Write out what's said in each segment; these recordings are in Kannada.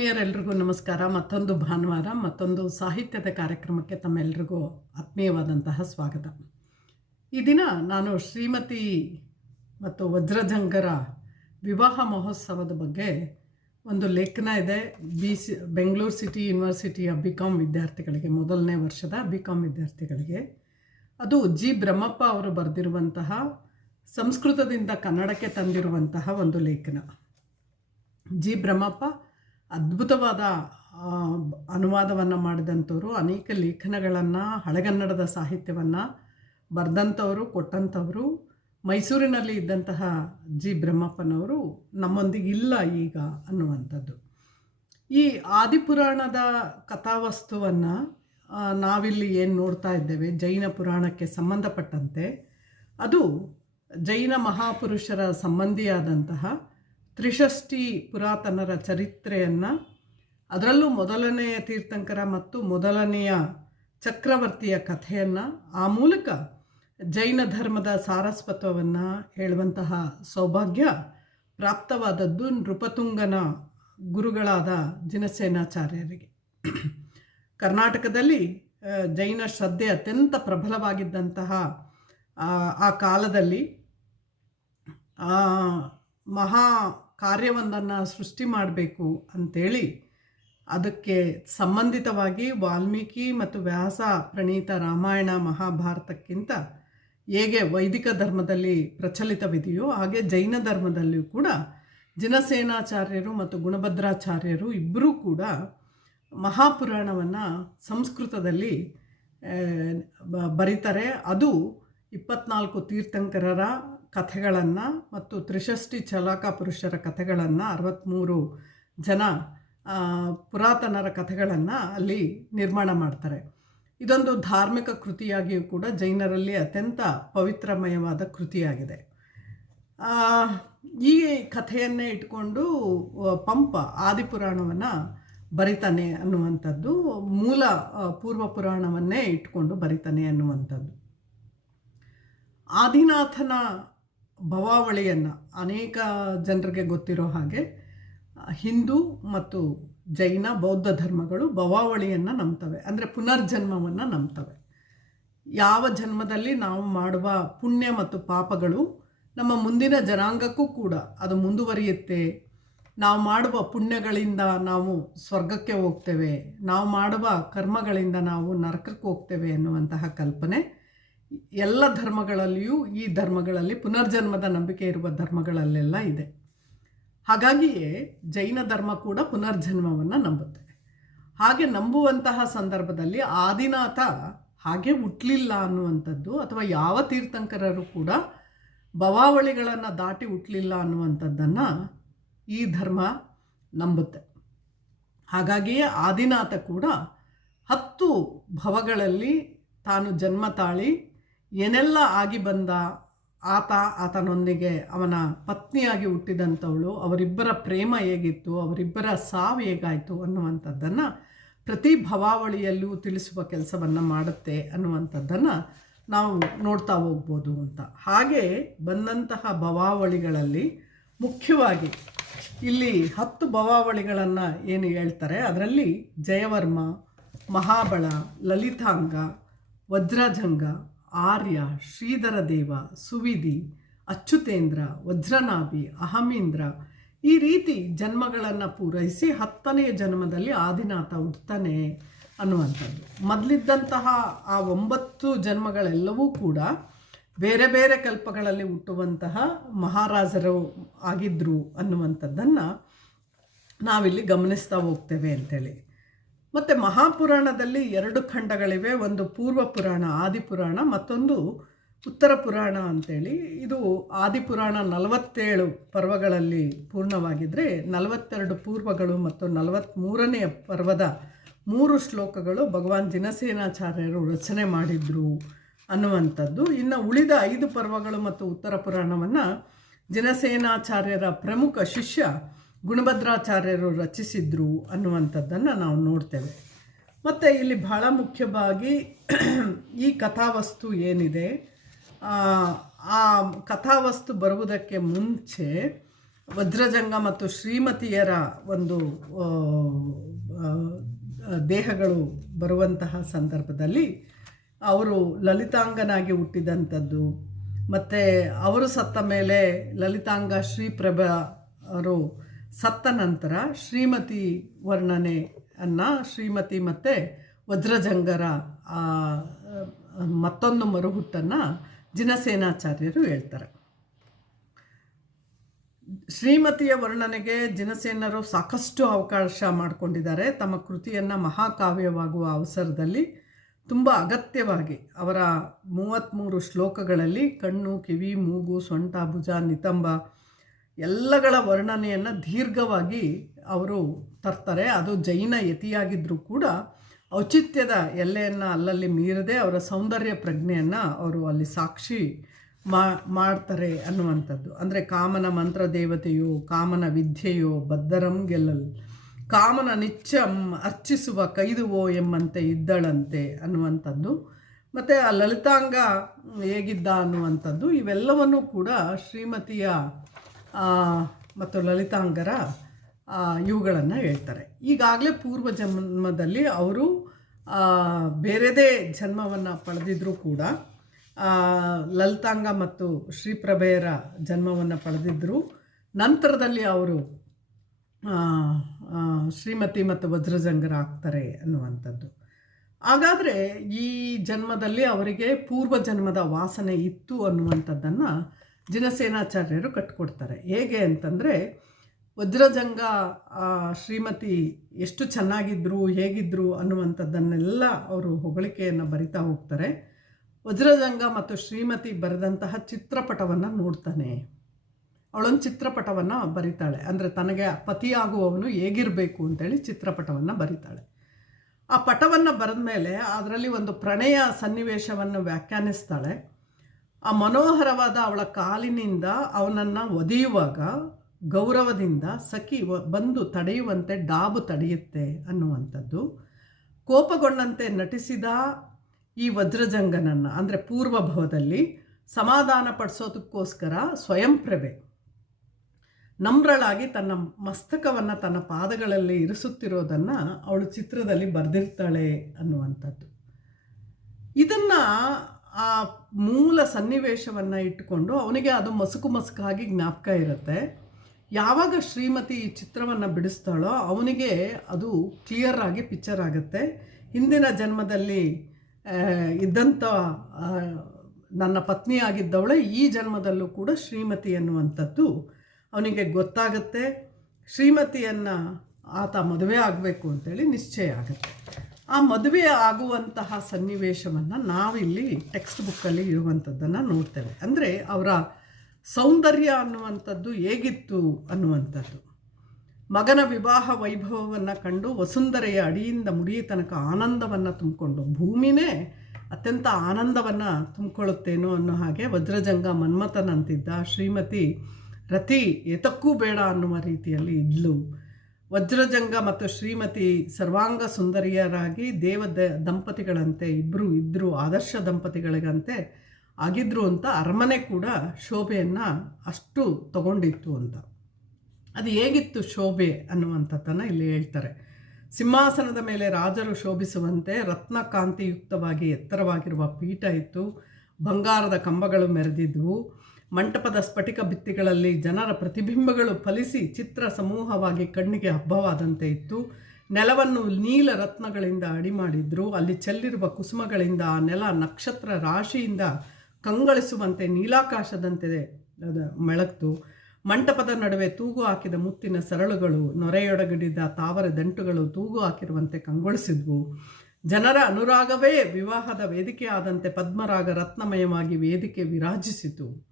ಆತ್ಮೀಯರೆಲ್ರಿಗೂ ನಮಸ್ಕಾರ. ಮತ್ತೊಂದು ಭಾನುವಾರ, ಮತ್ತೊಂದು ಸಾಹಿತ್ಯದ ಕಾರ್ಯಕ್ರಮಕ್ಕೆ ತಮ್ಮೆಲ್ರಿಗೂ ಆತ್ಮೀಯವಾದಂತಹ ಸ್ವಾಗತ. ಈ ದಿನ ನಾನು ಶ್ರೀಮತಿ ಮತ್ತು ವಜ್ರಜಂಗರ ವಿವಾಹ ಮಹೋತ್ಸವದ ಬಗ್ಗೆ ಒಂದು ಲೇಖನ ಇದೆ. ಬಿ ಸಿ, ಬೆಂಗಳೂರು ಸಿಟಿ ಯೂನಿವರ್ಸಿಟಿಯ ಬಿ ಕಾಮ್ ವಿದ್ಯಾರ್ಥಿಗಳಿಗೆ, ಮೊದಲನೇ ವರ್ಷದ ಬಿ ಕಾಮ್ ವಿದ್ಯಾರ್ಥಿಗಳಿಗೆ. ಅದು ಜಿ ಬ್ರಹ್ಮಪ್ಪ ಅವರು ಬರೆದಿರುವಂತಹ, ಸಂಸ್ಕೃತದಿಂದ ಕನ್ನಡಕ್ಕೆ ತಂದಿರುವಂತಹ ಒಂದು ಲೇಖನ. ಜಿ ಬ್ರಹ್ಮಪ್ಪ ಅದ್ಭುತವಾದ ಅನುವಾದವನ್ನು ಮಾಡಿದಂಥವರು, ಅನೇಕ ಲೇಖನಗಳನ್ನು, ಹಳೆಗನ್ನಡದ ಸಾಹಿತ್ಯವನ್ನು ಬರೆದಂಥವರು, ಕೊಟ್ಟಂಥವರು, ಮೈಸೂರಿನಲ್ಲಿ ಇದ್ದಂತಹ ಜಿ. ಬ್ರಹ್ಮಪ್ಪನವರು ನಮ್ಮೊಂದಿಗೆ ಇಲ್ಲ ಈಗ ಅನ್ನುವಂಥದ್ದು. ಈ ಆದಿಪುರಾಣದ ಕಥಾವಸ್ತುವನ್ನು ನಾವಿಲ್ಲಿ ಏನು ನೋಡ್ತಾ ಇದ್ದೇವೆ, ಜೈನ ಪುರಾಣಕ್ಕೆ ಸಂಬಂಧಪಟ್ಟಂತೆ, ಅದು ಜೈನ ಮಹಾಪುರುಷರ ಸಂಬಂಧಿಯಾದಂತಹ ತ್ರಿಷಷ್ಟಿ ಪುರಾತನರ ಚರಿತ್ರೆಯನ್ನು, ಅದರಲ್ಲೂ ಮೊದಲನೆಯ ತೀರ್ಥಂಕರ ಮತ್ತು ಮೊದಲನೆಯ ಚಕ್ರವರ್ತಿಯ ಕಥೆಯನ್ನು, ಆ ಮೂಲಕ ಜೈನ ಧರ್ಮದ ಸಾರಸ್ವತ್ವವನ್ನು ಹೇಳುವಂತಹ ಸೌಭಾಗ್ಯ ಪ್ರಾಪ್ತವಾದದ್ದು ನೃಪತುಂಗನ ಗುರುಗಳಾದ ಜಿನಸೇನಾಚಾರ್ಯರಿಗೆ ಕರ್ನಾಟಕದಲ್ಲಿ ಜೈನ ಶ್ರದ್ಧೆ ಅತ್ಯಂತ ಪ್ರಬಲವಾಗಿದ್ದಂತಹ, ಆ ಕಾಲದಲ್ಲಿ ಮಹಾ ಕಾರ್ಯವೊಂದನ್ನು ಸೃಷ್ಟಿ ಮಾಡಬೇಕು ಅಂಥೇಳಿ ಅದಕ್ಕೆ ಸಂಬಂಧಿತವಾಗಿ ವಾಲ್ಮೀಕಿ ಮತ್ತು ವ್ಯಾಸ ಪ್ರಣೀತ ರಾಮಾಯಣ ಮಹಾಭಾರತಕ್ಕಿಂತ ಹೇಗೆ ವೈದಿಕ ಧರ್ಮದಲ್ಲಿ ಪ್ರಚಲಿತವಿದೆಯೋ ಹಾಗೆ ಜೈನ ಧರ್ಮದಲ್ಲಿಯೂ ಕೂಡ ಜಿನಸೇನಾಚಾರ್ಯರು ಮತ್ತು ಗುಣಭದ್ರಾಚಾರ್ಯರು ಇಬ್ಬರೂ ಕೂಡ ಮಹಾಪುರಾಣವನ್ನು ಸಂಸ್ಕೃತದಲ್ಲಿ ಬರೀತಾರೆ. ಅದು ಇಪ್ಪತ್ನಾಲ್ಕು ತೀರ್ಥಂಕರರ ಕಥೆಗಳನ್ನು ಮತ್ತು ತ್ರಿಷಷ್ಟಿ ಚಲಕ ಪುರುಷರ ಕಥೆಗಳನ್ನು ಅರವತ್ತ್ಮೂರು ಜನ ಪುರಾತನರ ಕಥೆಗಳನ್ನು ಅಲ್ಲಿ ನಿರ್ಮಾಣ ಮಾಡ್ತಾರೆ. ಇದೊಂದು ಧಾರ್ಮಿಕ ಕೃತಿಯಾಗಿಯೂ ಕೂಡ ಜೈನರಲ್ಲಿ ಅತ್ಯಂತ ಪವಿತ್ರಮಯವಾದ ಕೃತಿಯಾಗಿದೆ. ಈ ಕಥೆಯನ್ನೇ ಇಟ್ಕೊಂಡು ಪಂಪ ಆದಿಪುರಾಣವನ್ನು ಬರಿತಾನೆ ಅನ್ನುವಂಥದ್ದು, ಮೂಲ ಪೂರ್ವ ಪುರಾಣವನ್ನೇ ಇಟ್ಕೊಂಡು ಬರಿತಾನೆ ಅನ್ನುವಂಥದ್ದು. ಆದಿನಾಥನ ಭವಾವಳಿಯನ್ನು ಅನೇಕ ಜನರಿಗೆ ಗೊತ್ತಿರೋ ಹಾಗೆ, ಹಿಂದೂ ಮತ್ತು ಜೈನ ಬೌದ್ಧ ಧರ್ಮಗಳು ಭವಾವಳಿಯನ್ನು ನಂಬ್ತವೆ. ಅಂದರೆ ಪುನರ್ಜನ್ಮವನ್ನು ನಂಬ್ತವೆ. ಯಾವ ಜನ್ಮದಲ್ಲಿ ನಾವು ಮಾಡುವ ಪುಣ್ಯ ಮತ್ತು ಪಾಪಗಳು ನಮ್ಮ ಮುಂದಿನ ಜನಾಂಗಕ್ಕೂ ಕೂಡ ಅದು ಮುಂದುವರಿಯುತ್ತೆ. ನಾವು ಮಾಡುವ ಪುಣ್ಯಗಳಿಂದ ನಾವು ಸ್ವರ್ಗಕ್ಕೆ ಹೋಗ್ತೇವೆ. ನಾವು ಮಾಡುವ ಕರ್ಮಗಳಿಂದ ನಾವು ನರಕಕ್ಕೆ ಹೋಗ್ತೇವೆ ಎನ್ನುವಂತಹ ಕಲ್ಪನೆ ಎಲ್ಲ ಧರ್ಮಗಳಲ್ಲಿಯೂ ಈ ಧರ್ಮಗಳಲ್ಲಿ ಪುನರ್ಜನ್ಮದ ನಂಬಿಕೆ ಇರುವ ಧರ್ಮಗಳಲ್ಲೆಲ್ಲ ಇದೆ. ಹಾಗಾಗಿಯೇ ಜೈನ ಧರ್ಮ ಕೂಡ ಪುನರ್ಜನ್ಮವನ್ನು ನಂಬುತ್ತೆ. ಹಾಗೆ ನಂಬುವಂತಹ ಸಂದರ್ಭದಲ್ಲಿ ಆದಿನಾಥ ಹಾಗೆ ಹುಟ್ಲಿಲ್ಲ ಅನ್ನುವಂಥದ್ದು ಅಥವಾ ಯಾವ ತೀರ್ಥಂಕರರು ಕೂಡ ಭವಾವಳಿಗಳನ್ನು ದಾಟಿ ಹುಟ್ಟಲಿಲ್ಲ ಅನ್ನುವಂಥದ್ದನ್ನು ಈ ಧರ್ಮ ನಂಬುತ್ತೆ. ಹಾಗಾಗಿಯೇ ಆದಿನಾಥ ಕೂಡ ಹತ್ತು ಭವಗಳಲ್ಲಿ ತಾನು ಜನ್ಮ ತಾಳಿ ಏನೆಲ್ಲ ಆಗಿ ಬಂದ ಆತ ಆತನೊಂದಿಗೆ ಅವನ ಪತ್ನಿಯಾಗಿ ಹುಟ್ಟಿದಂಥವಳು, ಅವರಿಬ್ಬರ ಪ್ರೇಮ ಹೇಗಿತ್ತು, ಅವರಿಬ್ಬರ ಸಾವು ಹೇಗಾಯಿತು ಅನ್ನುವಂಥದ್ದನ್ನು ಪ್ರತಿ ಭವಾವಳಿಯಲ್ಲೂ ತಿಳಿಸುವ ಕೆಲಸವನ್ನು ಮಾಡುತ್ತೆ ಅನ್ನುವಂಥದ್ದನ್ನು ನಾವು ನೋಡ್ತಾ ಹೋಗ್ಬೋದು ಅಂತ. ಹಾಗೆ ಬಂದಂತಹ ಭವಾವಳಿಗಳಲ್ಲಿ ಮುಖ್ಯವಾಗಿ ಇಲ್ಲಿ ಹತ್ತು ಭವಾವಳಿಗಳನ್ನು ಏನು ಹೇಳ್ತಾರೆ, ಅದರಲ್ಲಿ ಜಯವರ್ಮ, ಮಹಾಬಳ, ಲಲಿತಾಂಗ, ವಜ್ರಜಂಗ ಆರ್ಯ, ಶ್ರೀಧರ ದೇವ, ಸುವಿಧಿ, ಅಚ್ಯುತೇಂದ್ರ, ವಜ್ರನಾಭಿ, ಅಹಮೀಂದ್ರ ಈ ರೀತಿ ಜನ್ಮಗಳನ್ನು ಪೂರೈಸಿ ಹತ್ತನೆಯ ಜನ್ಮದಲ್ಲಿ ಆದಿನಾಥ ಹುಡ್ತಾನೆ ಅನ್ನುವಂಥದ್ದು. ಮೊದಲಿದ್ದಂತಹ ಆ ಒಂಬತ್ತು ಜನ್ಮಗಳೆಲ್ಲವೂ ಕೂಡ ಬೇರೆ ಬೇರೆ ಕಲ್ಪಗಳಲ್ಲಿ ಹುಟ್ಟುವಂತಹ ಮಹಾರಾಜರು ಆಗಿದ್ದರು ಅನ್ನುವಂಥದ್ದನ್ನು ನಾವಿಲ್ಲಿ ಗಮನಿಸ್ತಾ ಹೋಗ್ತೇವೆ ಅಂಥೇಳಿ. ಮತ್ತು ಮಹಾಪುರಾಣದಲ್ಲಿ ಎರಡು ಖಂಡಗಳಿವೆ. ಒಂದು ಪೂರ್ವ ಪುರಾಣ ಆದಿಪುರಾಣ, ಮತ್ತೊಂದು ಉತ್ತರ ಪುರಾಣ ಅಂತೇಳಿ. ಇದು ಆದಿಪುರಾಣ ನಲವತ್ತೇಳು ಪರ್ವಗಳಲ್ಲಿ ಪೂರ್ಣವಾಗಿದ್ದರೆ ನಲವತ್ತೆರಡು ಪೂರ್ವಗಳು ಮತ್ತು ನಲವತ್ತ್ಮೂರನೆಯ ಪರ್ವದ ಮೂರು ಶ್ಲೋಕಗಳು ಭಗವಾನ್ ದಿನಸೇನಾಚಾರ್ಯರು ರಚನೆ ಮಾಡಿದರು ಅನ್ನುವಂಥದ್ದು. ಇನ್ನು ಉಳಿದ ಐದು ಪರ್ವಗಳು ಮತ್ತು ಉತ್ತರ ಪುರಾಣವನ್ನು ದಿನಸೇನಾಚಾರ್ಯರ ಪ್ರಮುಖ ಶಿಷ್ಯ ಗುಣಭದ್ರಾಚಾರ್ಯರು ರಚಿಸಿದ್ರು ಅನ್ನುವಂಥದ್ದನ್ನು ನಾವು ನೋಡ್ತೇವೆ. ಮತ್ತು ಇಲ್ಲಿ ಬಹಳ ಮುಖ್ಯವಾಗಿ ಈ ಕಥಾವಸ್ತು ಏನಿದೆ? ಆ ಕಥಾವಸ್ತು ಬರುವುದಕ್ಕೆ ಮುಂಚೆ ವಜ್ರಜಂಗ ಮತ್ತು ಶ್ರೀಮತಿಯರ ಒಂದು ದೇಹಗಳು ಬರುವಂತಹ ಸಂದರ್ಭದಲ್ಲಿ ಅವರು ಲಲಿತಾಂಗನಾಗಿ ಹುಟ್ಟಿದಂಥದ್ದು. ಮತ್ತು ಅವರು ಸತ್ತ ಮೇಲೆ ಲಲಿತಾಂಗ ಶ್ರೀಪ್ರಭ ಅವರು ಸತ್ತ ನಂತರ ಶ್ರೀಮತಿ ವರ್ಣನೆ ಅನ್ನ ಶ್ರೀಮತಿ ಮತ್ತು ವಜ್ರಜಂಗರ ಮತ್ತೊಂದು ಮರುಹುಟ್ಟನ್ನು ಜಿನಸೇನಾಚಾರ್ಯರು ಹೇಳ್ತಾರೆ. ಶ್ರೀಮತಿಯ ವರ್ಣನೆಗೆ ಜಿನಸೇನರು ಸಾಕಷ್ಟು ಅವಕಾಶ ಮಾಡಿಕೊಂಡಿದ್ದಾರೆ. ತಮ್ಮ ಕೃತಿಯನ್ನು ಮಹಾಕಾವ್ಯವಾಗುವ ಅವಸರದಲ್ಲಿ ತುಂಬ ಅಗತ್ಯವಾಗಿ ಅವರ ಮೂವತ್ತ್ಮೂರು ಶ್ಲೋಕಗಳಲ್ಲಿ ಕಣ್ಣು, ಕಿವಿ, ಮೂಗು, ಸೊಂಟ, ಭುಜ, ನಿತಂಬ ಎಲ್ಲಗಳ ವರ್ಣನೆಯನ್ನು ದೀರ್ಘವಾಗಿ ಅವರು ತರ್ತಾರೆ. ಅದು ಜೈನ ಯತಿಯಾಗಿದ್ದರೂ ಕೂಡ ಔಚಿತ್ಯದ ಎಲ್ಲೆಯನ್ನು ಅಲ್ಲಲ್ಲಿ ಮೀರದೆ ಅವರ ಸೌಂದರ್ಯ ಪ್ರಜ್ಞೆಯನ್ನು ಅವರು ಅಲ್ಲಿ ಸಾಕ್ಷಿ ಮಾ, ಮಾಡ್ತಾರೆ ಅನ್ನುವಂಥದ್ದು. ಅಂದರೆ ಕಾಮನ ಮಂತ್ರ ದೇವತೆಯೋ, ಕಾಮನ ವಿದ್ಯೆಯೋ ಬದ್ಧರಂ ಗೆಲ್ಲಲ್, ಕಾಮನ ನಿಚ್ಚಂ ಅರ್ಚಿಸುವ ಕೈದುವೋ ಎಂಬಂತೆ ಇದ್ದಳಂತೆ ಅನ್ನುವಂಥದ್ದು. ಮತ್ತು ಆ ಲಲಿತಾಂಗ ಹೇಗಿದ್ದ ಅನ್ನುವಂಥದ್ದು, ಇವೆಲ್ಲವನ್ನೂ ಕೂಡ ಶ್ರೀಮತಿಯ ಮತ್ತು ಲಲಿತಾಂಗರ ಇವುಗಳನ್ನು ಹೇಳ್ತಾರೆ. ಈಗಾಗಲೇ ಪೂರ್ವ ಜನ್ಮದಲ್ಲಿ ಅವರು ಬೇರೆದೇ ಜನ್ಮವನ್ನು ಪಡೆದಿದ್ರೂ ಕೂಡ ಲಲಿತಾಂಗ ಮತ್ತು ಶ್ರೀಪ್ರಭೆಯರ ಜನ್ಮವನ್ನು ಪಡೆದಿದ್ದರು ನಂತರದಲ್ಲಿ ಅವರು ಶ್ರೀಮತಿ ಮತ್ತು ವಜ್ರಜಂಗರ ಆಗ್ತಾರೆ ಅನ್ನುವಂಥದ್ದು. ಹಾಗಾದರೆ ಈ ಜನ್ಮದಲ್ಲಿ ಅವರಿಗೆ ಪೂರ್ವ ಜನ್ಮದ ವಾಸನೆ ಇತ್ತು ಅನ್ನುವಂಥದ್ದನ್ನು ಜಿನಸೇನಾಚಾರ್ಯರು ಕಟ್ಕೊಡ್ತಾರೆ. ಹೇಗೆ ಅಂತಂದರೆ, ವಜ್ರಜಂಗ ಶ್ರೀಮತಿ ಎಷ್ಟು ಚೆನ್ನಾಗಿದ್ದರು ಹೇಗಿದ್ದರು ಅನ್ನುವಂಥದ್ದನ್ನೆಲ್ಲ ಅವರು ಹೊಗಳಿಕೆಯನ್ನು ಬರಿತಾ ಹೋಗ್ತಾರೆ. ವಜ್ರಜಂಗ ಮತ್ತು ಶ್ರೀಮತಿ ಬರೆದಂತಹ ಚಿತ್ರಪಟವನ್ನು ನೋಡ್ತಾನೆ. ಅವಳೊಂದು ಚಿತ್ರಪಟವನ್ನು ಬರಿತಾಳೆ. ಅಂದರೆ ತನಗೆ ಪತಿಯಾಗುವವನು ಹೇಗಿರಬೇಕು ಅಂತೇಳಿ ಚಿತ್ರಪಟವನ್ನು ಬರಿತಾಳೆ. ಆ ಪಟವನ್ನು ಬರೆದ ಮೇಲೆ ಅದರಲ್ಲಿ ಒಂದು ಪ್ರಣಯ ಸನ್ನಿವೇಶವನ್ನು ವ್ಯಾಖ್ಯಾನಿಸ್ತಾಳೆ. ಆ ಮನೋಹರವಾದ ಅವಳ ಕಾಲಿನಿಂದ ಅವನನ್ನು ಒದೆಯುವಾಗ ಗೌರವದಿಂದ ಸಖಿ ಬಂದು ತಡೆಯುವಂತೆ ಡಾಬು ತಡೆಯುತ್ತೆ ಅನ್ನುವಂಥದ್ದು. ಕೋಪಗೊಂಡಂತೆ ನಟಿಸಿದ ಈ ವಜ್ರಜಂಗನನ್ನು, ಅಂದರೆ ಪೂರ್ವಭವದಲ್ಲಿ ಸಮಾಧಾನ ಪಡಿಸೋದಕ್ಕೋಸ್ಕರ ಸ್ವಯಂಪ್ರಭೆ ನಮ್ರಳಾಗಿ ತನ್ನ ಮಸ್ತಕವನ್ನು ತನ್ನ ಪಾದಗಳಲ್ಲಿ ಇರಿಸುತ್ತಿರೋದನ್ನು ಅವಳು ಚಿತ್ರದಲ್ಲಿ ಬರೆದಿರ್ತಾಳೆ ಅನ್ನುವಂಥದ್ದು. ಇದನ್ನು ಆ ಮೂಲ ಸನ್ನಿವೇಶವನ್ನು ಇಟ್ಟುಕೊಂಡು ಅವನಿಗೆ ಅದು ಮಸುಕು ಮಸುಕಾಗಿ ಜ್ಞಾಪಕ ಇರುತ್ತೆ. ಯಾವಾಗ ಶ್ರೀಮತಿ ಈ ಚಿತ್ರವನ್ನು ಬಿಡಿಸ್ತಾಳೋ ಅವನಿಗೆ ಅದು ಕ್ಲಿಯರ್ ಆಗಿ ಪಿಕ್ಚರ್ ಆಗುತ್ತೆ. ಹಿಂದಿನ ಜನ್ಮದಲ್ಲಿ ಇದ್ದಂಥ ನನ್ನ ಪತ್ನಿ ಆಗಿದ್ದವಳೆ ಈ ಜನ್ಮದಲ್ಲೂ ಕೂಡ ಶ್ರೀಮತಿ ಅನ್ನುವಂಥದ್ದು ಅವನಿಗೆ ಗೊತ್ತಾಗುತ್ತೆ. ಶ್ರೀಮತಿಯನ್ನು ಆತ ಮದುವೆ ಆಗಬೇಕು ಅಂತೇಳಿ ನಿಶ್ಚಯ ಆಗುತ್ತೆ. ಆ ಮದುವೆ ಆಗುವಂತಹ ಸನ್ನಿವೇಶವನ್ನು ನಾವಿಲ್ಲಿ ಟೆಕ್ಸ್ಟ್ ಬುಕ್ಕಲ್ಲಿ ಇರುವಂಥದ್ದನ್ನು ನೋಡ್ತೇವೆ. ಅಂದರೆ ಅವರ ಸೌಂದರ್ಯ ಅನ್ನುವಂಥದ್ದು ಹೇಗಿತ್ತು ಅನ್ನುವಂಥದ್ದು. ಮಗನ ವಿವಾಹ ವೈಭವವನ್ನು ಕಂಡು ವಸುಂಧರೆಯ ಅಡಿಯಿಂದ ಮುಡಿಯ ತನಕ ಆನಂದವನ್ನು ತುಂಬಿಕೊಂಡು, ಭೂಮಿನೇ ಅತ್ಯಂತ ಆನಂದವನ್ನು ತುಂಬಿಕೊಳ್ಳುತ್ತೇನೋ ಅನ್ನೋ ಹಾಗೆ ವಜ್ರಜಂಗ ಮನ್ಮಥನಂತಿದ್ದ ಶ್ರೀಮತಿ ರತಿ ಎತಕ್ಕೂ ಬೇಡ ಅನ್ನುವ ರೀತಿಯಲ್ಲಿ ಇದ್ಲು. ವಜ್ರಜಂಗ ಮತ್ತು ಶ್ರೀಮತಿ ಸರ್ವಾಂಗ ಸುಂದರಿಯರಾಗಿ ದೇವ ದಂಪತಿಗಳಂತೆ ಇಬ್ಬರು ಇದ್ದರು ಆದರ್ಶ ದಂಪತಿಗಳಿಗಂತೆ ಆಗಿದ್ರು ಅಂತ ಅರಮನೆ ಕೂಡ ಶೋಭೆಯನ್ನು ಅಷ್ಟು ತಗೊಂಡಿತ್ತು ಅಂತ. ಅದು ಹೇಗಿತ್ತು ಶೋಭೆ ಅನ್ನುವಂಥದ್ದನ್ನು ಇಲ್ಲಿ ಹೇಳ್ತಾರೆ. ಸಿಂಹಾಸನದ ಮೇಲೆ ರಾಜರು ಶೋಭಿಸುವಂತೆ ರತ್ನಕಾಂತಿಯುಕ್ತವಾಗಿ ಎತ್ತರವಾಗಿರುವ ಪೀಠ ಇತ್ತು. ಬಂಗಾರದ ಕಂಬಗಳು ಮೆರೆದಿದ್ವು. ಮಂಟಪದ ಸ್ಫಟಿಕ ಭಿತ್ತಿಗಳಲ್ಲಿ ಜನರ ಪ್ರತಿಬಿಂಬಗಳು ಫಲಿಸಿ ಚಿತ್ರ ಸಮೂಹವಾಗಿ ಕಣ್ಣಿಗೆ ಹಬ್ಬವಾದಂತೆ ಇತ್ತು. ನೆಲವನ್ನು ನೀಲ ರತ್ನಗಳಿಂದ ಅಡಿ ಮಾಡಿದ್ರು. ಅಲ್ಲಿ ಚೆಲ್ಲಿರುವ ಕುಸುಮಗಳಿಂದ ಆ ನೆಲ ನಕ್ಷತ್ರ ರಾಶಿಯಿಂದ ಕಂಗೊಳಿಸುವಂತೆ ನೀಲಾಕಾಶದಂತೆ ಮೆಳಗ್ತು. ಮಂಟಪದ ನಡುವೆ ತೂಗು ಹಾಕಿದ ಮುತ್ತಿನ ಸರಳುಗಳು, ನೊರೆಯೊಡಗಿಡಿದ ತಾವರ ದಂಟುಗಳು ತೂಗು ಹಾಕಿರುವಂತೆ ಕಂಗೊಳಿಸಿದ್ವು. ಜನರ ಅನುರಾಗವೇ ವಿವಾಹದ ವೇದಿಕೆಯಾದಂತೆ ಪದ್ಮರಾಗ ರತ್ನಮಯವಾಗಿ ವೇದಿಕೆ ವಿರಾಜಿಸಿತು.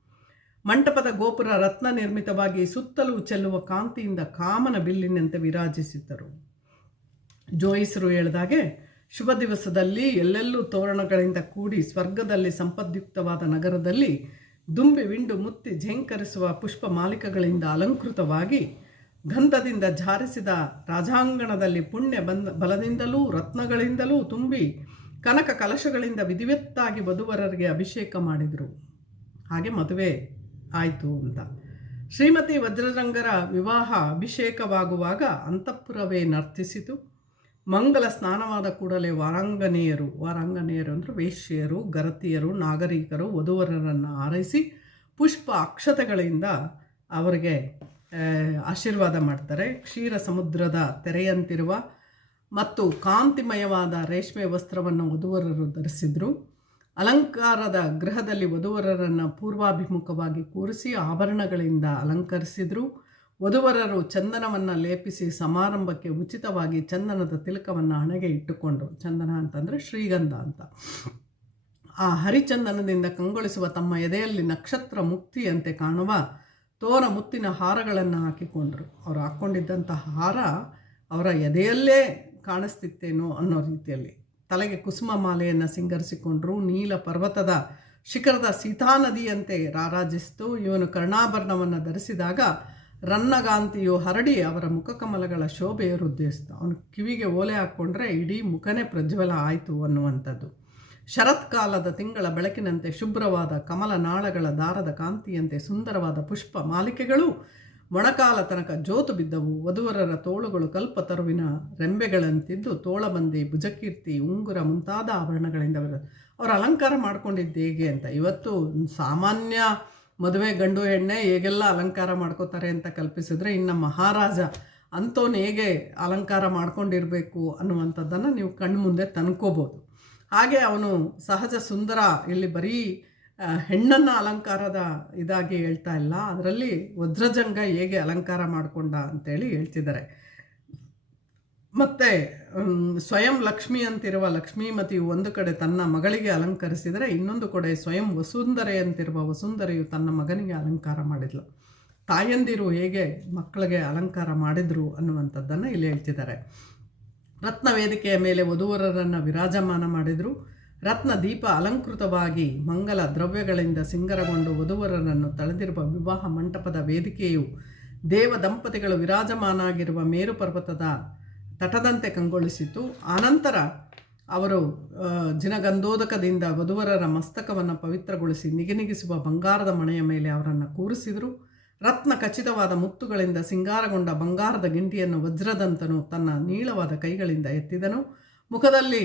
ಮಂಟಪದ ಗೋಪುರ ರತ್ನ ನಿರ್ಮಿತವಾಗಿ ಸುತ್ತಲೂ ಚೆಲ್ಲುವ ಕಾಂತಿಯಿಂದ ಕಾಮನ ಬಿಲ್ಲಿನಂತೆ ವಿರಾಜಿಸಿದ್ದರು. ಜೋಯಿಸರು ಹೇಳಿದಾಗೆ ಶುಭ ದಿವಸದಲ್ಲಿ ಎಲ್ಲೆಲ್ಲೂ ತೋರಣಗಳಿಂದ ಕೂಡಿ ಸ್ವರ್ಗದಲ್ಲಿ ಸಂಪದ್ಯುಕ್ತವಾದ ನಗರದಲ್ಲಿ ದುಂಬಿ ವಿಂಡು ಮುತ್ತಿ ಝೇಂಕರಿಸುವ ಪುಷ್ಪ ಮಾಲಿಕಗಳಿಂದ ಅಲಂಕೃತವಾಗಿ ಗಂಧದಿಂದ ಝಾರಿಸಿದ ರಾಜಾಂಗಣದಲ್ಲಿ ಪುಣ್ಯ ಬಂದ ಬಲದಿಂದಲೂ ರತ್ನಗಳಿಂದಲೂ ತುಂಬಿ ಕನಕ ಕಲಶಗಳಿಂದ ವಿಧಿವತ್ತಾಗಿ ವಧುವರರಿಗೆ ಅಭಿಷೇಕ ಮಾಡಿದರು. ಹಾಗೆ ಮದುವೆ ಆಯಿತು ಅಂತ. ಶ್ರೀಮತಿ ವಜ್ರರಂಗರ ವಿವಾಹ ಅಭಿಷೇಕವಾಗುವಾಗ ಅಂತಃಪುರವೇ ನರ್ತಿಸಿತು. ಮಂಗಲ ಸ್ನಾನವಾದ ಕೂಡಲೇ ವಾರಾಂಗಣೀಯರು ವಾರಾಂಗನೆಯರು ಅಂದರೆ ವೇಶ್ಯರು ಗರತಿಯರು, ನಾಗರಿಕರು, ವಧುವರರನ್ನು ಆರೈಸಿ ಪುಷ್ಪ ಅಕ್ಷತೆಗಳಿಂದ ಅವರಿಗೆ ಆಶೀರ್ವಾದ ಮಾಡ್ತಾರೆ. ಕ್ಷೀರ ಸಮುದ್ರದ ತೆರೆಯಂತಿರುವ ಮತ್ತು ಕಾಂತಿಮಯವಾದ ರೇಷ್ಮೆ ವಸ್ತ್ರವನ್ನು ವಧುವರರು ಧರಿಸಿದರು. ಅಲಂಕಾರದ ಗೃಹದಲ್ಲಿ ವಧುವರರನ್ನು ಪೂರ್ವಾಭಿಮುಖವಾಗಿ ಕೂರಿಸಿ ಆಭರಣಗಳಿಂದ ಅಲಂಕರಿಸಿದರು. ವಧುವರರು ಚಂದನವನ್ನು ಲೇಪಿಸಿ ಸಮಾರಂಭಕ್ಕೆ ಉಚಿತವಾಗಿ ಚಂದನದ ತಿಲಕವನ್ನು ಹಣೆಗೆ ಇಟ್ಟುಕೊಂಡರು. ಚಂದನ ಅಂತಂದರೆ ಶ್ರೀಗಂಧ ಅಂತ. ಆ ಹರಿಚಂದನದಿಂದ ಕಂಗೊಳಿಸುವ ತಮ್ಮ ಎದೆಯಲ್ಲಿ ನಕ್ಷತ್ರ ಮುಕ್ತಿಯಂತೆ ಕಾಣುವ ತೋರ ಮುತ್ತಿನ ಹಾರಗಳನ್ನು ಹಾಕಿಕೊಂಡರು. ಅವರು ಹಾಕ್ಕೊಂಡಿದ್ದಂಥ ಹಾರ ಅವರ ಎದೆಯಲ್ಲೇ ಕಾಣಿಸ್ತಿತ್ತೇನೋ ಅನ್ನೋ ರೀತಿಯಲ್ಲಿ. ತಲೆಗೆ ಕುಸುಮ ಮಾಲೆಯನ್ನು ಸಿಂಗರಿಸಿಕೊಂಡರು. ನೀಲ ಪರ್ವತದ ಶಿಖರದ ಸೀತಾ ನದಿಯಂತೆ ರಾರಾಜಿಸಿತು. ಇವನು ಕರ್ಣಾಭರಣವನ್ನು ಧರಿಸಿದಾಗ ರನ್ನಗಾಂತಿಯು ಹರಡಿ ಅವರ ಮುಖಕಮಲಗಳ ಶೋಭೆಯ ವೃದ್ಧಿಸಿತು ಅವನು ಕಿವಿಗೆ ಓಲೆ ಹಾಕ್ಕೊಂಡ್ರೆ ಇಡೀ ಮುಖನೇ ಪ್ರಜ್ವಲ ಆಯಿತು ಅನ್ನುವಂಥದ್ದು. ಶರತ್ಕಾಲದ ತಿಂಗಳ ಬೆಳಕಿನಂತೆ ಶುಭ್ರವಾದ ಕಮಲ ನಾಳಗಳ ದಾರದ ಕಾಂತಿಯಂತೆ ಸುಂದರವಾದ ಪುಷ್ಪ ಮಾಲಿಕೆಗಳು ಮೊಣಕಾಲ ತನಕ ಜೋತು ಬಿದ್ದವು. ವಧುವರರ ತೋಳುಗಳು ಕಲ್ಪ ತರುವಿನ ರೆಂಬೆಗಳಂತಿದ್ದು ತೋಳಬಂದಿ ಭುಜಕೀರ್ತಿ, ಉಂಗುರ ಮುಂತಾದ ಆಭರಣಗಳಿಂದ ಅವರು ಅಲಂಕಾರ ಮಾಡ್ಕೊಂಡಿದ್ದು ಹೇಗೆ ಅಂತ. ಇವತ್ತು ಸಾಮಾನ್ಯ ಮದುವೆ ಗಂಡು ಹೆಣ್ಣೆ ಹೇಗೆಲ್ಲ ಅಲಂಕಾರ ಮಾಡ್ಕೋತಾರೆ ಅಂತ ಕಲ್ಪಿಸಿದ್ರೆ ಇನ್ನು ಮಹಾರಾಜ ಅಂಥವ್ನು ಹೇಗೆ ಅಲಂಕಾರ ಮಾಡ್ಕೊಂಡಿರಬೇಕು ಅನ್ನುವಂಥದ್ದನ್ನು ನೀವು ಕಣ್ಮುಂದೆ ತಂದ್ಕೋಬೋದು. ಹಾಗೆ ಅವನು ಸಹಜ ಸುಂದರ, ಇಲ್ಲಿ ಬರೀ ಹೆಣ್ಣನ್ನು ಅಲಂಕಾರದ ಇದಾಗಿ ಹೇಳ್ತಾ ಇಲ್ಲ. ಅದರಲ್ಲಿ ವಜ್ರಜಂಗ ಹೇಗೆ ಅಲಂಕಾರ ಮಾಡಿಕೊಂಡ ಅಂತೇಳಿ ಹೇಳ್ತಿದ್ದಾರೆ. ಮತ್ತು ಸ್ವಯಂ ಲಕ್ಷ್ಮಿ ಅಂತಿರುವ ಲಕ್ಷ್ಮೀಮತಿಯು ಒಂದು ಕಡೆ ತನ್ನ ಮಗಳಿಗೆ ಅಲಂಕರಿಸಿದರೆ ಇನ್ನೊಂದು ಕಡೆ ಸ್ವಯಂ ವಸುಂಧರೆಯಂತಿರುವ ವಸುಂಧರೆಯು ತನ್ನ ಮಗನಿಗೆ ಅಲಂಕಾರ ಮಾಡಿದ್ಲು. ತಾಯಂದಿರು ಹೇಗೆ ಮಕ್ಕಳಿಗೆ ಅಲಂಕಾರ ಮಾಡಿದ್ರು ಅನ್ನುವಂಥದ್ದನ್ನು ಇಲ್ಲಿ ಹೇಳ್ತಿದ್ದಾರೆ. ರತ್ನ ವೇದಿಕೆಯ ಮೇಲೆ ವಧುವರರನ್ನು ವಿರಾಜಮಾನ ಮಾಡಿದರು. ರತ್ನ ದೀಪ ಅಲಂಕೃತವಾಗಿ ಮಂಗಲ ದ್ರವ್ಯಗಳಿಂದ ಸಿಂಗರಗೊಂಡು ವಧುವರರನ್ನು ತಳೆದಿರುವ ವಿವಾಹ ಮಂಟಪದ ವೇದಿಕೆಯು ದೇವ ದಂಪತಿಗಳು ವಿರಾಜಮಾನಾಗಿರುವ ಮೇರು ಪರ್ವತದ ತಟದಂತೆ ಕಂಗೊಳಿಸಿತು. ಆನಂತರ ಅವರು ಜಿನಗಂಧೋದಕದಿಂದ ವಧುವರರ ಮಸ್ತಕವನ್ನು ಪವಿತ್ರಗೊಳಿಸಿ ನಿಗಿನಿಗಿಸುವ ಬಂಗಾರದ ಮಣೆಯ ಮೇಲೆ ಅವರನ್ನು ಕೂರಿಸಿದರು. ರತ್ನ ಖಚಿತವಾದ ಮುತ್ತುಗಳಿಂದ ಸಿಂಗಾರಗೊಂಡ ಬಂಗಾರದ ಗಿಂಡಿಯನ್ನು ವಜ್ರದಂತನು ತನ್ನ ನೀಳವಾದ ಕೈಗಳಿಂದ ಎತ್ತಿದನು. ಮುಖದಲ್ಲಿ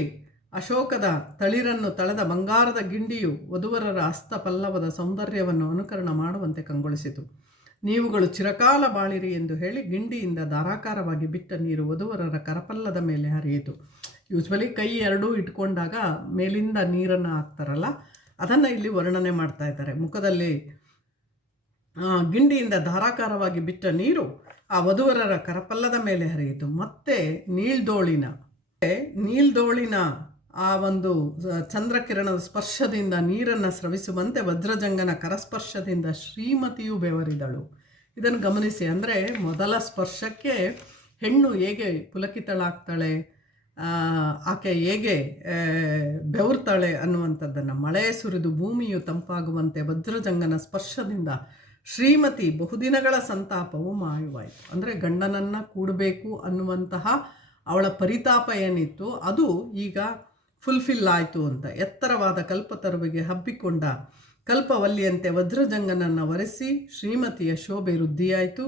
ಅಶೋಕದ ತಳಿರನ್ನು ತಳೆದ ಬಂಗಾರದ ಗಿಂಡಿಯು ವಧುವರರ ಹಸ್ತ ಪಲ್ಲವದ ಸೌಂದರ್ಯವನ್ನು ಅನುಕರಣ ಮಾಡುವಂತೆ ಕಂಗೊಳಿಸಿತು. ನೀವುಗಳು ಚಿರಕಾಲ ಬಾಳಿರಿ ಎಂದು ಹೇಳಿ ಗಿಂಡಿಯಿಂದ ಧಾರಾಕಾರವಾಗಿ ಬಿಟ್ಟ ನೀರು ವಧುವರರ ಕರಪಲ್ಲದ ಮೇಲೆ ಹರಿಯಿತು. ಯೂಶ್ವಲಿ ಕೈ ಎರಡೂ ಇಟ್ಕೊಂಡಾಗ ಮೇಲಿಂದ ನೀರನ್ನು ಹಾಕ್ತಾರಲ್ಲ, ಅದನ್ನು ಇಲ್ಲಿ ವರ್ಣನೆ ಮಾಡ್ತಾ ಇದ್ದಾರೆ. ಮುಖದಲ್ಲಿ ಗಿಂಡಿಯಿಂದ ಧಾರಾಕಾರವಾಗಿ ಬಿಟ್ಟ ನೀರು ಆ ವಧುವರರ ಕರಪಲ್ಲದ ಮೇಲೆ ಹರಿಯಿತು. ಮತ್ತೆ ನೀಳ್ದೋಳಿನ ನೀಳ್ದೋಳಿನ ಆ ಒಂದು ಚಂದ್ರಕಿರಣದ ಸ್ಪರ್ಶದಿಂದ ನೀರನ್ನು ಸ್ರವಿಸುವಂತೆ ವಜ್ರಜಂಗನ ಕರಸ್ಪರ್ಶದಿಂದ ಶ್ರೀಮತಿಯು ಬೆವರಿದಳು. ಇದನ್ನು ಗಮನಿಸಿ, ಅಂದರೆ ಮೊದಲ ಸ್ಪರ್ಶಕ್ಕೆ ಹೆಣ್ಣು ಹೇಗೆ ಪುಲಕಿತಳಾಗ್ತಾಳೆ ಆಕೆ ಹೇಗೆ ಬೆವರ್ತಾಳೆ ಅನ್ನುವಂಥದ್ದನ್ನು, ಮಳೆ ಸುರಿದು ಭೂಮಿಯು ತಂಪಾಗುವಂತೆ ವಜ್ರಜಂಗನ ಸ್ಪರ್ಶದಿಂದ ಶ್ರೀಮತಿ ಬಹುದಿನಗಳ ಸಂತಾಪವು ಮಾಯವಾಯಿತು. ಅಂದರೆ ಗಂಡನನ್ನು ಕೂಡಬೇಕು ಅನ್ನುವಂತಹ ಅವಳ ಪರಿತಾಪ ಏನಿತ್ತು, ಅದು ಈಗ ಫುಲ್ಫಿಲ್ ಆಯಿತು ಅಂತ ಎತ್ತರವಾದ ಕಲ್ಪತರುವಿಗೆ ಹಬ್ಬಿಕೊಂಡ ಕಲ್ಪವಲ್ಲಿಯಂತೆ ವಜ್ರಜಂಗನನ್ನು ಒರೆಸಿ ಶ್ರೀಮತಿಯ ಶೋಭೆ ವೃದ್ಧಿಯಾಯಿತು.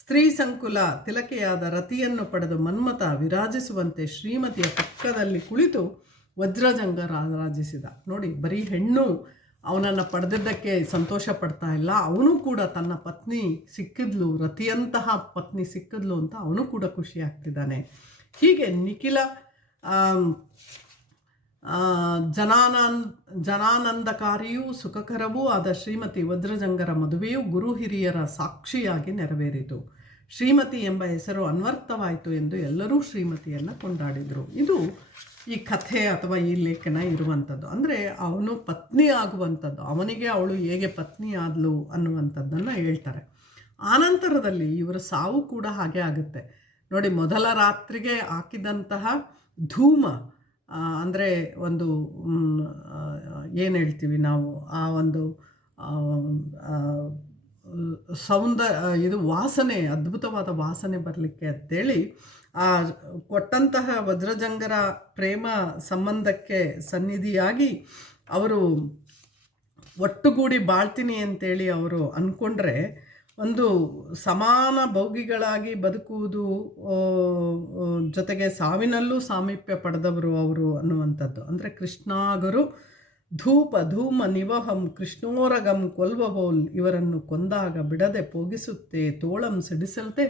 ಸ್ತ್ರೀ ಸಂಕುಲ ತಿಲಕೆಯಾದ ರತಿಯನ್ನು ಪಡೆದು ಮನ್ಮಥ ವಿರಾಜಿಸುವಂತೆ ಶ್ರೀಮತಿಯ ಪಕ್ಕದಲ್ಲಿ ಕುಳಿತು ವಜ್ರಜಂಗ ರಾಜಿಸಿದ. ನೋಡಿ, ಬರೀ ಹೆಣ್ಣು ಅವನನ್ನು ಪಡೆದಿದ್ದಕ್ಕೆ ಸಂತೋಷ ಪಡ್ತಾ ಇಲ್ಲ. ಅವನು ಕೂಡ ತನ್ನ ಪತ್ನಿ ಸಿಕ್ಕಿದ್ಲು, ರತಿಯಂತಹ ಪತ್ನಿ ಸಿಕ್ಕಿದ್ಲು ಅಂತ ಅವನು ಕೂಡ ಖುಷಿಯಾಗ್ತಿದ್ದಾನೆ ಹೀಗೆ ನಿಖಿಲ ಜನಾನಂದ ಜನಾನಂದಕಾರಿಯೂ ಸುಖಕರವೂ ಆದ ಶ್ರೀಮತಿ ವಜ್ರಜಂಗರ ಮದುವೆಯು ಗುರು ಹಿರಿಯರ ಸಾಕ್ಷಿಯಾಗಿ ನೆರವೇರಿತು. ಶ್ರೀಮತಿ ಎಂಬ ಹೆಸರು ಅನ್ವರ್ಥವಾಯಿತು ಎಂದು ಎಲ್ಲರೂ ಶ್ರೀಮತಿಯನ್ನು ಕೊಂಡಾಡಿದರು. ಇದು ಈ ಕಥೆ ಅಥವಾ ಈ ಲೇಖನ ಇರುವಂಥದ್ದು. ಅಂದರೆ ಅವನು ಪತ್ನಿ ಆಗುವಂಥದ್ದು. ಅವನಿಗೆ ಅವಳು ಹೇಗೆ ಪತ್ನಿ ಆದಳು ಅನ್ನುವಂಥದ್ದನ್ನು ಹೇಳ್ತಾರೆ. ಆನಂತರದಲ್ಲಿ ಇವರ ಸಾವು ಕೂಡ ಹಾಗೆ ಆಗುತ್ತೆ. ನೋಡಿ, ಮೊದಲ ರಾತ್ರಿಗೆ ಹಾಕಿದಂತಹ ಧೂಮ ಅಂದರೆ ಒಂದು ಏನು ಹೇಳ್ತೀವಿ ನಾವು? ಆ ಒಂದು ಸೌಂದ, ಇದು ವಾಸನೆ, ಅದ್ಭುತವಾದ ವಾಸನೆ ಬರಲಿಕ್ಕೆ ಅಂತೇಳಿ, ಆ, ಕೊಟ್ಟಂತಹ ವಜ್ರಜಂಗರ ಪ್ರೇಮ ಸಂಬಂಧಕ್ಕೆ ಸನ್ನಿಧಿಯಾಗಿ ಅವರು ಒಟ್ಟುಗೂಡಿ ಬಾಳ್ತೀನಿ ಅಂತೇಳಿ ಅವರು ಅಂದ್ಕೊಂಡ್ರೆ ಒಂದು ಸಮಾನ ಭೋಗಿಗಳಾಗಿ ಬದುಕುವುದು ಜೊತೆಗೆ ಸಾವಿನಲ್ಲೂ ಸಾಮೀಪ್ಯ ಪಡೆದವರು ಅವರು ಅನ್ನುವಂಥದ್ದು. ಅಂದರೆ ಕೃಷ್ಣಾಗರು ಧೂಪ, ಧೂಮ, ನಿವಹಂ, ಕೃಷ್ಣೋರಗಂ, ಕೊಲ್ವಬೋಲ್ ಇವರನ್ನು ಕೊಂದಾಗ ಬಿಡದೆ ಪೋಗಿಸುತ್ತೆ, ತೋಳಂ ಸಿಡಿಸಲ್ತೆ.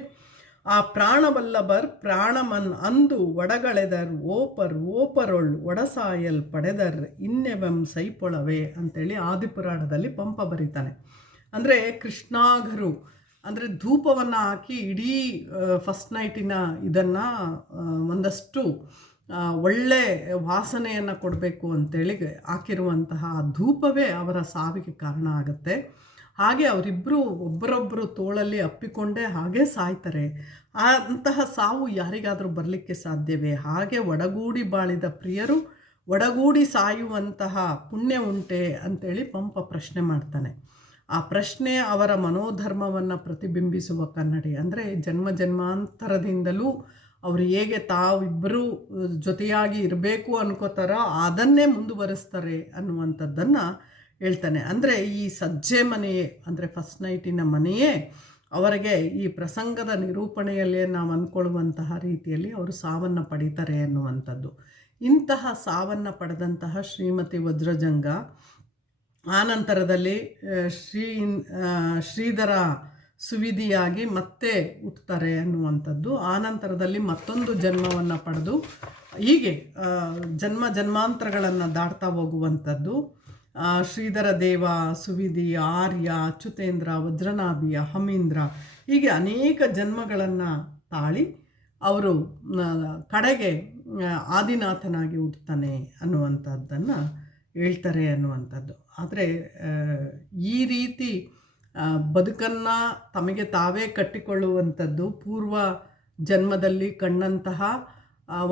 ಆ ಪ್ರಾಣವಲ್ಲಭರ್ ಪ್ರಾಣಮನ್ ಅಂದು ಒಡಗಳೆದರ್ ಓಪರ್, ಓಪರೊಳ್ ಒಡಸಾಯಲ್ ಪಡೆದರ್ ಇನ್ನೆವೆಂ ಸೈಪೊಳವೆ ಅಂತೇಳಿ ಆದಿಪುರಾಣದಲ್ಲಿ ಪಂಪ ಬರೀತಾನೆ. ಅಂದರೆ ಕೃಷ್ಣಾಗರು ಅಂದರೆ ಧೂಪವನ್ನು ಹಾಕಿ ಇಡೀ ಫಸ್ಟ್ ನೈಟಿನ ಇದನ್ನು ಒಂದಷ್ಟು ಒಳ್ಳೆ ವಾಸನೆಯನ್ನು ಕೊಡಬೇಕು ಅಂತೇಳಿ ಹಾಕಿರುವಂತಹ ಧೂಪವೇ ಅವರ ಸಾವಿಗೆ ಕಾರಣ ಆಗುತ್ತೆ. ಹಾಗೆ ಅವರಿಬ್ಬರು ಒಬ್ಬರೊಬ್ಬರು ತೋಳಲ್ಲಿ ಅಪ್ಪಿಕೊಂಡೇ ಹಾಗೆ ಸಾಯ್ತಾರೆ. ಅಂತಹ ಸಾವು ಯಾರಿಗಾದರೂ ಬರಲಿಕ್ಕೆ ಸಾಧ್ಯವೇ? ಹಾಗೆ ಒಡಗೂಡಿ ಬಾಳಿದ ಪ್ರಿಯರು ಒಡಗೂಡಿ ಸಾಯುವಂತಹ ಪುಣ್ಯ ಉಂಟೆ ಅಂತೇಳಿ ಪಂಪ ಪ್ರಶ್ನೆ ಮಾಡ್ತಾನೆ. ಆ ಪ್ರಶ್ನೆ ಅವರ ಮನೋಧರ್ಮವನ್ನು ಪ್ರತಿಬಿಂಬಿಸುವ ಕನ್ನಡಿ. ಅಂದರೆ ಜನ್ಮ ಜನ್ಮಾಂತರದಿಂದಲೂ ಅವರು ಹೇಗೆ ತಾವಿಬ್ಬರು ಜೊತೆಯಾಗಿ ಇರಬೇಕು ಅನ್ಕೋತಾರೋ ಅದನ್ನೇ ಮುಂದುವರಿಸ್ತಾರೆ ಅನ್ನುವಂಥದ್ದನ್ನು ಹೇಳ್ತಾನೆ. ಅಂದರೆ ಈ ಸಜ್ಜೆ ಮನೆಯೇ, ಅಂದರೆ ಫಸ್ಟ್ ನೈಟಿನ ಮನೆಯೇ ಅವರಿಗೆ ಈ ಪ್ರಸಂಗದ ನಿರೂಪಣೆಯಲ್ಲೇ ನಾವು ಅಂದ್ಕೊಳ್ಳುವಂತಹ ರೀತಿಯಲ್ಲಿ ಅವರು ಸಾವನ್ನು ಪಡೀತಾರೆ ಅನ್ನುವಂಥದ್ದು. ಇಂತಹ ಸಾವನ್ನು ಪಡೆದಂತಹ ಶ್ರೀಮತಿ ವಜ್ರಜಂಗ ಆನಂತರದಲ್ಲಿ ಶ್ರೀ ಶ್ರೀಧರ ಸುವಿಧಿಯಾಗಿ ಮತ್ತೆ ಹುಟ್ಟುತ್ತಾರೆ ಅನ್ನುವಂಥದ್ದು. ಆನಂತರದಲ್ಲಿ ಮತ್ತೊಂದು ಜನ್ಮವನ್ನು ಪಡೆದು, ಹೀಗೆ ಜನ್ಮ ಜನ್ಮಾಂತರಗಳನ್ನು ದಾಟ್ತಾ ಹೋಗುವಂಥದ್ದು. ಶ್ರೀಧರ, ದೇವ, ಸುವಿಧಿ, ಆರ್ಯ, ಅಚ್ಯುತೇಂದ್ರ ವಜ್ರನಾಭಿಯ ಹಮೀಂದ್ರ ಹೀಗೆ ಅನೇಕ ಜನ್ಮಗಳನ್ನು ತಾಳಿ ಅವರು ಕಡೆಗೆ ಆದಿನಾಥನಾಗಿ ಹುಟ್ಟುತ್ತಾನೆ ಅನ್ನುವಂಥದ್ದನ್ನು ಹೇಳ್ತಾರೆ ಅನ್ನುವಂಥದ್ದು. ಆದರೆ ಈ ರೀತಿ ಬದುಕನ್ನು ತಮಗೆ ತಾವೇ ಕಟ್ಟಿಕೊಳ್ಳುವಂಥದ್ದು ಪೂರ್ವ ಜನ್ಮದಲ್ಲಿ ಕಂಡಂತಹ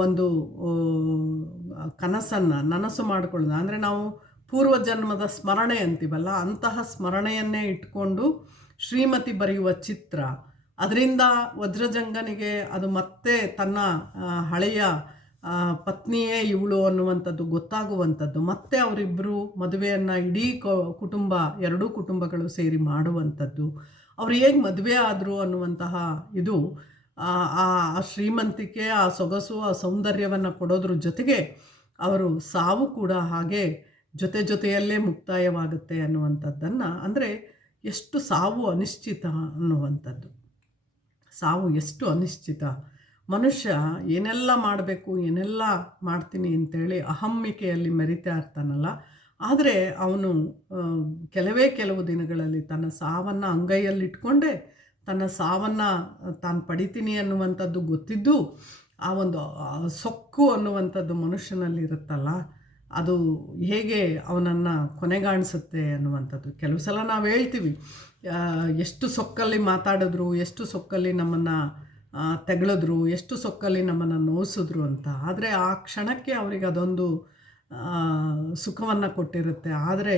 ಒಂದು ಕನಸನ್ನು, ನನಸು ಮಾಡಿಕೊಳ್ಳೋದು. ಅಂದರೆ ನಾವು ಪೂರ್ವ ಜನ್ಮದ ಸ್ಮರಣೆ ಅಂತೀವಲ್ಲ, ಅಂತಹ ಸ್ಮರಣೆಯನ್ನೇ ಇಟ್ಕೊಂಡು ಶ್ರೀಮತಿ ಬರೆಯುವ ಚಿತ್ರ. ಅದರಿಂದ ವಜ್ರಜಂಗನಿಗೆ ಅದು ಮತ್ತೆ ತನ್ನ ಹಳೆಯ ಪತ್ನಿಯೇ ಇವಳು ಅನ್ನುವಂಥದ್ದು ಗೊತ್ತಾಗುವಂಥದ್ದು. ಮತ್ತೆ ಅವರಿಬ್ಬರು ಮದುವೆಯನ್ನು ಇಡೀ ಕುಟುಂಬ, ಎರಡೂ ಕುಟುಂಬಗಳು ಸೇರಿ ಮಾಡುವಂಥದ್ದು. ಅವ್ರು ಹೇಗೆ ಮದುವೆ ಆದರು ಅನ್ನುವಂತಹ ಇದು ಆ ಶ್ರೀಮಂತಿಕೆ, ಆ ಸೊಗಸು, ಆ ಸೌಂದರ್ಯವನ್ನು ಕೊಡೋದ್ರ ಜೊತೆಗೆ ಅವರು ಸಾವು ಕೂಡ ಹಾಗೆ ಜೊತೆ ಜೊತೆಯಲ್ಲೇ ಮುಕ್ತಾಯವಾಗುತ್ತೆ ಅನ್ನುವಂಥದ್ದನ್ನು, ಅಂದರೆ ಎಷ್ಟು ಸಾವು ಅನಿಶ್ಚಿತ ಅನ್ನುವಂಥದ್ದು. ಸಾವು ಎಷ್ಟು ಅನಿಶ್ಚಿತ. ಮನುಷ್ಯ ಏನೆಲ್ಲ ಮಾಡಬೇಕು, ಏನೆಲ್ಲ ಮಾಡ್ತೀನಿ ಅಂತೇಳಿ ಅಹಮ್ಮಿಕೆಯಲ್ಲಿ ಮೆರಿತಾ ಇರ್ತಾನಲ್ಲ, ಆದರೆ ಅವನು ಕೆಲವೇ ಕೆಲವು ದಿನಗಳಲ್ಲಿ ತನ್ನ ಸಾವನ್ನು ಅಂಗೈಯಲ್ಲಿಟ್ಕೊಂಡೆ, ತನ್ನ ಸಾವನ್ನು ತಾನು ಪಡಿತೀನಿ ಅನ್ನುವಂಥದ್ದು ಗೊತ್ತಿದ್ದು, ಆ ಒಂದು ಸೊಕ್ಕು ಅನ್ನುವಂಥದ್ದು ಮನುಷ್ಯನಲ್ಲಿ ಇರುತ್ತಲ್ಲ, ಅದು ಹೇಗೆ ಅವನನ್ನು ಕೊನೆಗಾಣಿಸುತ್ತೆ ಅನ್ನುವಂಥದ್ದು. ಕೆಲವು ಸಲ ನಾವು ಹೇಳ್ತೀವಿ ಎಷ್ಟು ಸೊಕ್ಕಲ್ಲಿ ಮಾತಾಡಿದ್ರು, ಎಷ್ಟು ಸೊಕ್ಕಲ್ಲಿ ನಮ್ಮನ್ನು ತೆಗಳಿದ್ರು ಎಷ್ಟು ಸೊಕ್ಕಲ್ಲಿ ನಮ್ಮನ್ನು ನೋಯಿಸಿದ್ರು ಅಂತ. ಆದರೆ ಆ ಕ್ಷಣಕ್ಕೆ ಅವರಿಗೆ ಅದೊಂದು ಸುಖವನ್ನು ಕೊಟ್ಟಿರುತ್ತೆ. ಆದರೆ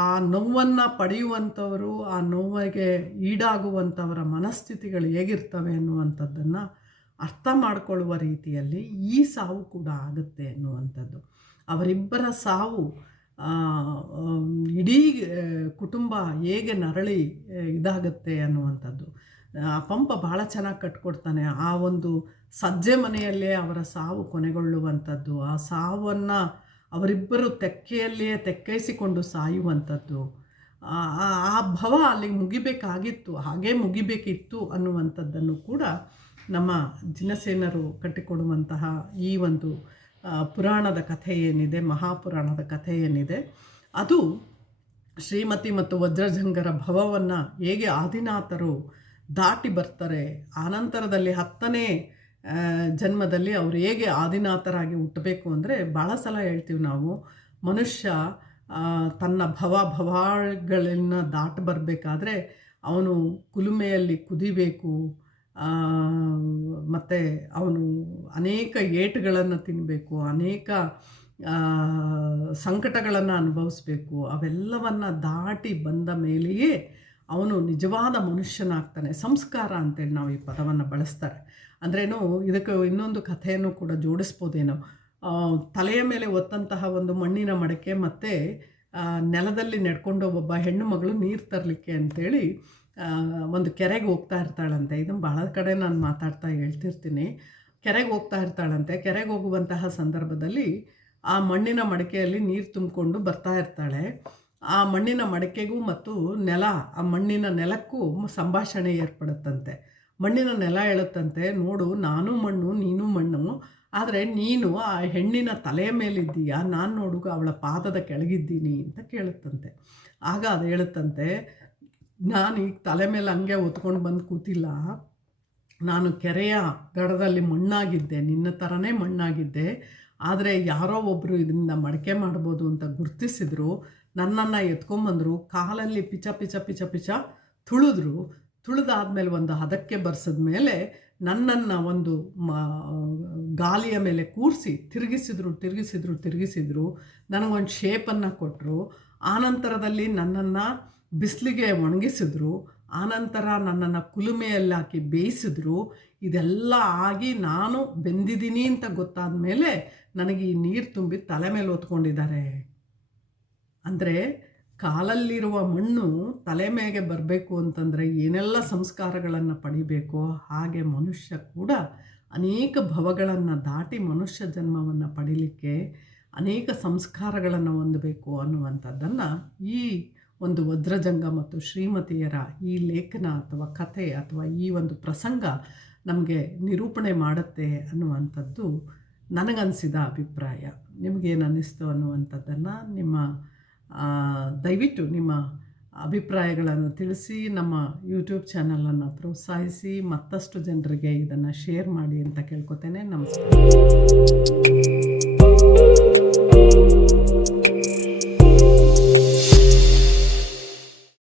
ಆ ನೋವನ್ನು ಪಡೆಯುವಂಥವರು, ಆ ನೋವಿಗೆ ಈಡಾಗುವಂಥವರ ಮನಸ್ಥಿತಿಗಳು ಹೇಗಿರ್ತವೆ ಅನ್ನುವಂಥದ್ದನ್ನು ಅರ್ಥ ಮಾಡಿಕೊಳ್ಳುವ ರೀತಿಯಲ್ಲಿ ಈ ಸಾವು ಕೂಡ ಆಗುತ್ತೆ ಅನ್ನುವಂಥದ್ದು. ಅವರಿಬ್ಬರ ಸಾವು ಇಡೀ ಕುಟುಂಬ ಹೇಗೆ ನರಳಿ ಇದಾಗುತ್ತೆ ಅನ್ನುವಂಥದ್ದು. ಆ ಪಂಪ ಭಾಳ ಚೆನ್ನಾಗಿ ಕಟ್ಕೊಡ್ತಾನೆ. ಆ ಒಂದು ಸಜ್ಜೆ ಮನೆಯಲ್ಲೇ ಅವರ ಸಾವು ಕೊನೆಗೊಳ್ಳುವಂಥದ್ದು. ಆ ಸಾವನ್ನು ಅವರಿಬ್ಬರು ತೆಕ್ಕೆಯಲ್ಲಿಯೇ ತೆಕ್ಕೈಸಿಕೊಂಡು ಸಾಯುವಂಥದ್ದು. ಆ- ಭವ ಅಲ್ಲಿಗೆ ಮುಗಿಬೇಕಾಗಿತ್ತು, ಹಾಗೇ ಮುಗಿಬೇಕಿತ್ತು ಅನ್ನುವಂಥದ್ದನ್ನು ಕೂಡ ನಮ್ಮ ಜಿನಸೇನರು ಕಟ್ಟಿಕೊಡುವಂತಹ ಈ ಒಂದು ಪುರಾಣದ ಕಥೆ ಏನಿದೆ, ಮಹಾಪುರಾಣದ ಕಥೆ ಏನಿದೆ, ಅದು ಶ್ರೀಮತಿ ಮತ್ತು ವಜ್ರಜಂಗರ ಭವವನ್ನು ಹೇಗೆ ಆದಿನಾಥರು ದಾಟಿ ಬರ್ತಾರೆ. ಆನಂತರದಲ್ಲಿ ಹತ್ತನೇ ಜನ್ಮದಲ್ಲಿ ಅವರು ಹೇಗೆ ಆದಿನಾಥರಾಗಿ ಹುಟ್ಟಬೇಕು ಅಂದರೆ ಭಾಳ ಸಲ ಹೇಳ್ತೀವಿ ನಾವು, ಮನುಷ್ಯ ತನ್ನ ಭವ ಭವಾಗಳನ್ನು ದಾಟಿ ಬರಬೇಕಾದ್ರೆ ಅವನು ಕುಲುಮೆಯಲ್ಲಿ ಕುದಿಬೇಕು ಮತ್ತು ಅವನು ಅನೇಕ ಏಟುಗಳನ್ನು ತಿನ್ನಬೇಕು ಅನೇಕ ಸಂಕಟಗಳನ್ನು ಅನುಭವಿಸ್ಬೇಕು, ಅವೆಲ್ಲವನ್ನು ದಾಟಿ ಬಂದ ಮೇಲೆಯೇ ಅವನು ನಿಜವಾದ ಮನುಷ್ಯನಾಗ್ತಾನೆ. ಸಂಸ್ಕಾರ ಅಂತೇಳಿ ನಾವು ಈ ಪದವನ್ನು ಬಳಸ್ತಾರೆ. ಅಂದ್ರೇನು ಇದಕ್ಕೆ ಇನ್ನೊಂದು ಕಥೆಯನ್ನು ಕೂಡ ಜೋಡಿಸ್ಬೋದೇನೋ. ತಲೆಯ ಮೇಲೆ ಒತ್ತಂತಹ ಒಂದು ಮಣ್ಣಿನ ಮಡಕೆ ಮತ್ತು ನೆಲದಲ್ಲಿ ನಡ್ಕೊಂಡು ಒಬ್ಬ ಹೆಣ್ಣು ಮಗಳು ನೀರು ತರಲಿಕ್ಕೆ ಅಂತೇಳಿ ಆ, ಒಂದು ಕೆರೆಗೆ ಹೋಗ್ತಾ ಇರ್ತಾಳಂತೆ. ಇದನ್ನು ಭಾಳ ಕಡೆ ನಾನು ಮಾತಾಡ್ತಾ ಹೇಳ್ತಿರ್ತೀನಿ. ಕೆರೆಗೆ ಹೋಗ್ತಾ ಇರ್ತಾಳಂತೆ. ಕೆರೆಗೆ ಹೋಗುವಂತಹ ಸಂದರ್ಭದಲ್ಲಿ ಆ ಮಣ್ಣಿನ ಮಡಿಕೆಯಲ್ಲಿ ನೀರು ತುಂಬಿಕೊಂಡು ಬರ್ತಾ ಇರ್ತಾಳೆ. ಆ ಮಣ್ಣಿನ ಮಡಕೆಗೂ ಮತ್ತು ನೆಲ, ಆ ಮಣ್ಣಿನ ನೆಲಕ್ಕೂ ಸಂಭಾಷಣೆ ಏರ್ಪಡುತ್ತಂತೆ. ಮಣ್ಣಿನ ನೆಲ ಹೇಳುತ್ತಂತೆ, ನೋಡು, ನಾನು ಮಣ್ಣು, ನೀನು ಮಣ್ಣು, ಆದರೆ ನೀನು ಆ ಹೆಣ್ಣಿನ ತಲೆಯ ಮೇಲಿದ್ದೀಯಾ? ನಾನು ನೋಡು, ಅವಳ ಪಾದದ ಕೆಳಗಿದ್ದೀನಿ ಅಂತ ಕೇಳುತ್ತಂತೆ. ಆಗ ಅದು ಹೇಳುತ್ತಂತೆ, ನಾನು ಈಗ ತಲೆ ಮೇಲೆ ಹಂಗೆ ಹೊತ್ಕೊಂಡು ಬಂದು ಕೂತಿಲ್ಲ. ನಾನು ಕೆರೆಯ ದಡದಲ್ಲಿ ಮಣ್ಣಾಗಿದ್ದೆ, ನಿನ್ನ ಥರನೇ ಮಣ್ಣಾಗಿದ್ದೆ. ಆದರೆ ಯಾರೋ ಒಬ್ಬರು ಇದರಿಂದ ಮಡಕೆ ಮಾಡ್ಬೋದು ಅಂತ ಗುರ್ತಿಸಿದ್ರು. ನನ್ನನ್ನು ಎತ್ಕೊಂಬಂದರು, ಕಾಲಲ್ಲಿ ಪಿಚ ಪಿಚ ಪಿಚ ಪಿಚ ತುಳಿದ್ರು. ತುಳಿದಾದ್ಮೇಲೆ ಒಂದು ಹದಕ್ಕೆ ಬರ್ಸಿದ ಮೇಲೆ ನನ್ನನ್ನು ಒಂದು ಮ, ಗಾಲಿಯ ಮೇಲೆ ಕೂರಿಸಿ ತಿರುಗಿಸಿದ್ರು ತಿರುಗಿಸಿದ್ರು ತಿರುಗಿಸಿದ್ರು. ನನಗೊಂದು ಶೇಪನ್ನು ಕೊಟ್ಟರು ಆನಂತರದಲ್ಲಿ ನನ್ನನ್ನು ಬಿಸಿಲಿಗೆ ಒಣಗಿಸಿದ್ರು. ಆನಂತರ ನನ್ನನ್ನು ಕುಲುಮೆಯಲ್ಲಿ ಹಾಕಿ ಬೇಯಿಸಿದ್ರು. ಇದೆಲ್ಲ ಆಗಿ ನಾನು ಬೆಂದಿದ್ದೀನಿ ಅಂತ ಗೊತ್ತಾದ ಮೇಲೆ ನನಗೆ ಈ ನೀರು ತುಂಬಿ ತಲೆ ಮೇಲೆ ಹೊತ್ಕೊಂಡಿದ್ದಾರೆ. ಅಂದರೆ ಕಾಲಲ್ಲಿರುವ ಮಣ್ಣು ತಲೆ ಮೇಲೆ ಬರಬೇಕು ಅಂತಂದರೆ ಏನೆಲ್ಲ ಸಂಸ್ಕಾರಗಳನ್ನು ಪಡಿಬೇಕೋ ಹಾಗೆ ಮನುಷ್ಯ ಕೂಡ ಅನೇಕ ಭವಗಳನ್ನು ದಾಟಿ ಮನುಷ್ಯ ಜನ್ಮವನ್ನು ಪಡೀಲಿಕ್ಕೆ ಅನೇಕ ಸಂಸ್ಕಾರಗಳನ್ನು ಹೊಂದಬೇಕು ಅನ್ನುವಂಥದ್ದನ್ನು ಈ ಒಂದು ವಜ್ರಜಂಗ ಮತ್ತು ಶ್ರೀಮತಿಯರ ಈ ಲೇಖನ ಅಥವಾ ಕಥೆ ಅಥವಾ ಈ ಒಂದು ಪ್ರಸಂಗ ನಮಗೆ ನಿರೂಪಣೆ ಮಾಡುತ್ತೆ ಅನ್ನುವಂಥದ್ದು ನನಗನ್ಸಿದ ಅಭಿಪ್ರಾಯ. ನಿಮಗೇನು ಅನ್ನಿಸ್ತು ಅನ್ನುವಂಥದ್ದನ್ನು ನಿಮ್ಮ ದಯವಿಟ್ಟು ನಿಮ್ಮ ಅಭಿಪ್ರಾಯಗಳನ್ನು ತಿಳಿಸಿ, ನಮ್ಮ ಯೂಟ್ಯೂಬ್ ಚಾನಲನ್ನು ಪ್ರೋತ್ಸಾಹಿಸಿ, ಮತ್ತಷ್ಟು ಜನರಿಗೆ ಇದನ್ನು ಶೇರ್ ಮಾಡಿ ಅಂತ ಕೇಳ್ಕೊತೇನೆ. ನಮಸ್ಕಾರ.